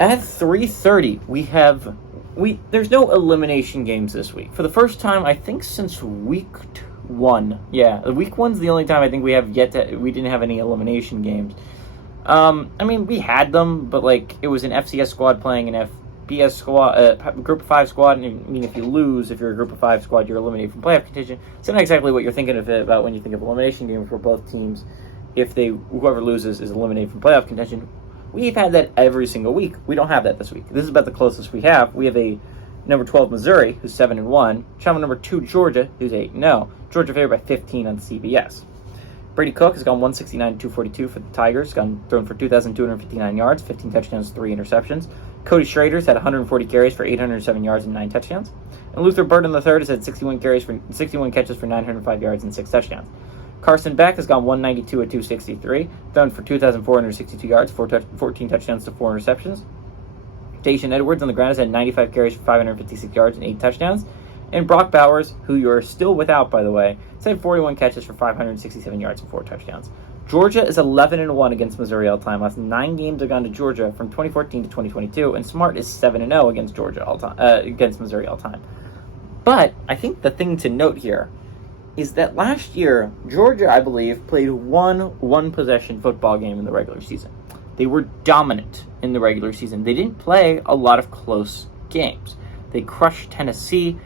At 3:30, there's no elimination games this week. For the first time, I think since week 1. Yeah, week 1's the only time I think we didn't have any elimination games. I mean, we had them, but like it was an FCS squad playing an FBS squad, group of 5 squad. And I mean, if you lose, if you're a group of 5 squad, you're eliminated from playoff contention. It's not exactly what you're thinking about when you think of elimination games for both teams. If whoever loses is eliminated from playoff contention. We've had that every single week. We don't have that this week. This is about the closest we have. We have a number 12 Missouri, who's 7-1. Channel number 2 Georgia, who's 8-0. Georgia favored by 15 on CBS. Brady Cook has gone 169-242 for the Tigers. Gone thrown for 2,259 yards, 15 touchdowns, 3 interceptions. Cody Schrader's had 140 carries for 807 yards and 9 touchdowns. And Luther Burden III has had 61 catches for 905 yards and 6 touchdowns. Carson Beck has gone 192-263, thrown for 2,462 yards, 14 touchdowns to 4 interceptions. Dacian Edwards on the ground has had 95 carries for 556 yards and 8 touchdowns. And Brock Bowers, who you're still without, by the way, has had 41 catches for 567 yards and 4 touchdowns. Georgia is 11-1 against Missouri all time. Last 9 games have gone to Georgia from 2014 to 2022, and Smart is 7-0 against Georgia all time, against Missouri all time. But I think the thing to note here is that last year, Georgia, I believe, played one possession football game in the regular season. They were dominant in the regular season. They didn't play a lot of close games. They crushed Tennessee.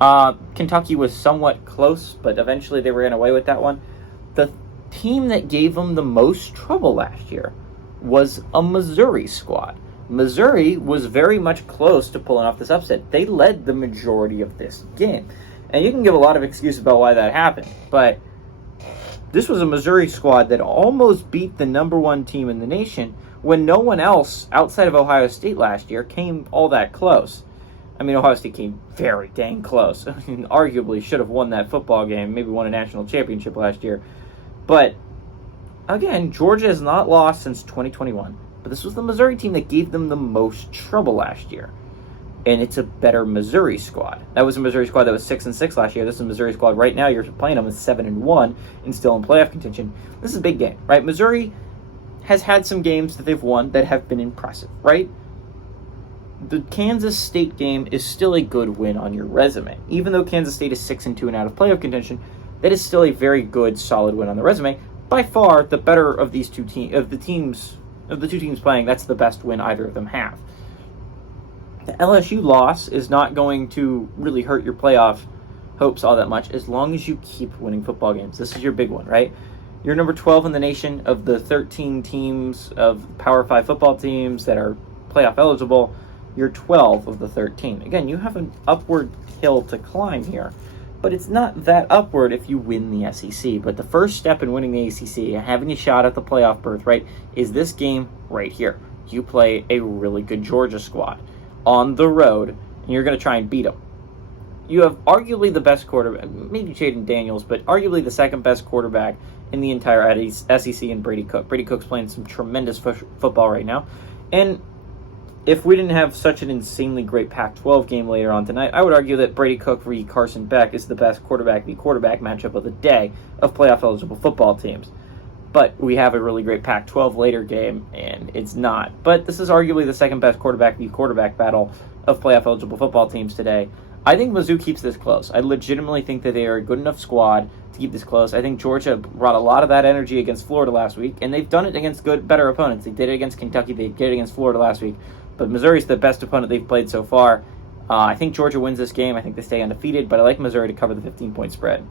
Kentucky was somewhat close, but eventually they ran away with that one. The team that gave them the most trouble last year was a Missouri squad. Missouri was very much close to pulling off this upset. They led the majority of this game. And you can give a lot of excuses about why that happened, but this was a Missouri squad that almost beat the number 1 team in the nation when no one else outside of Ohio State last year came all that close. I mean, Ohio State came very dang close. I mean, arguably should have won that football game, maybe won a national championship last year. But, again, Georgia has not lost since 2021. But this was the Missouri team that gave them the most trouble last year. And it's a better Missouri squad. That was a Missouri squad that was 6-6 last year. This is a Missouri squad right now. You're playing them with 7-1 and still in playoff contention. This is a big game, right? Missouri has had some games that they've won that have been impressive, right? The Kansas State game is still a good win on your resume. Even though Kansas State is 6-2 and out of playoff contention, that is still a very good, solid win on the resume. By far, the better of these two the two teams playing, that's the best win either of them have. The LSU loss is not going to really hurt your playoff hopes all that much as long as you keep winning football games. This is your big one, right? You're number 12 in the nation of the 13 teams of Power 5 football teams that are playoff eligible. You're 12 of the 13. Again, you have an upward hill to climb here, but it's not that upward if you win the SEC. But the first step in winning the ACC and having a shot at the playoff berth, right, is this game right here. You play a really good Georgia squad on the road, and you're going to try and beat them. You have arguably the best quarterback, maybe Jayden Daniels, but arguably the second best quarterback in the entire SEC in Brady Cook. Brady Cook's playing some tremendous football right now. And if we didn't have such an insanely great Pac-12 game later on tonight, I would argue that Brady Cook v. Carson Beck is the best quarterback v. quarterback matchup of the day of playoff-eligible football teams. But we have a really great Pac-12 later game, and it's not. But this is arguably the second best quarterback v. quarterback battle of playoff-eligible football teams today. I think Mizzou keeps this close. I legitimately think that they are a good enough squad to keep this close. I think Georgia brought a lot of that energy against Florida last week, and they've done it against better opponents. They did it against Kentucky. They did it against Florida last week. But Missouri's the best opponent they've played so far. I think Georgia wins this game. I think they stay undefeated, but I like Missouri to cover the 15-point spread.